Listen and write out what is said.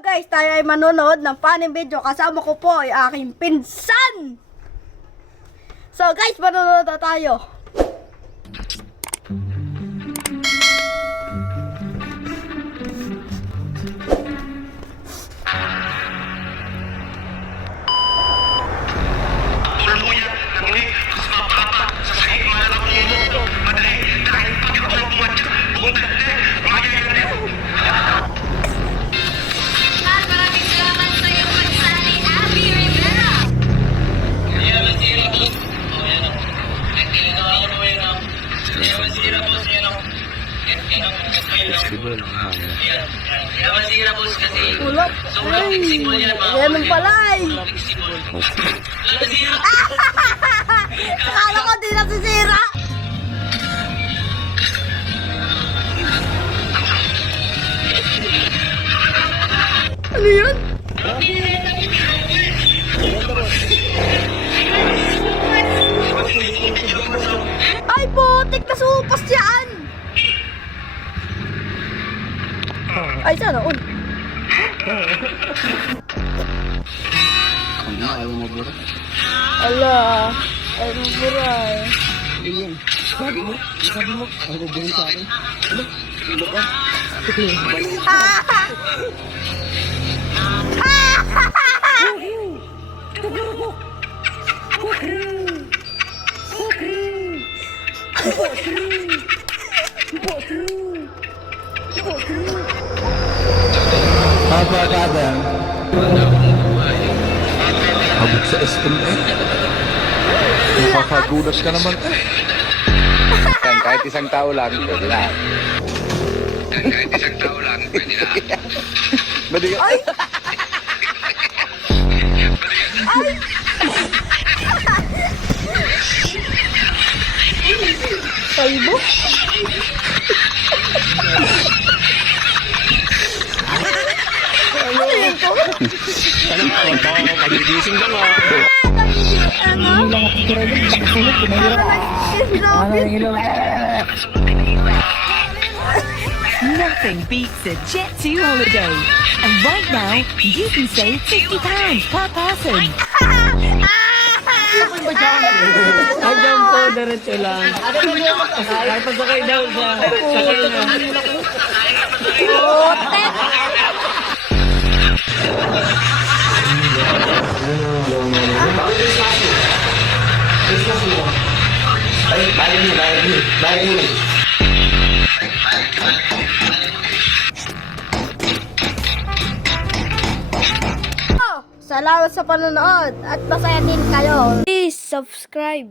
guys, tayo ay manonood ng funny video. Kasama ko po ay aking pinsan. So guys, manonood na tayo. Ulap. Ganun pala eh. Akala ko di nasisira. Ano yun? Ay, putik na supas yan. Ay, sana all. Ayaw mo bura? Ala, ayaw mo bura eh. Ayun. Sabi mo? Ayaw mo bura sa akin? Ano? Ano ka? Apa kata? Habog sa SMS. Nakakagulas ka naman eh. Kahit isang tao lang, pwede na. Kahit isang tao lang, pwede na. Ay! Ay! Palbo? Ano yun ko? Ano nga, magigising ka nga. Nothing beats a Jet2 holiday. And right now, you can save £50 per person. Hanggang po, diretso lang. Kahit pasakay daw siya. Sakay na. Salamat sa panonood at masaya din kayo. Please subscribe.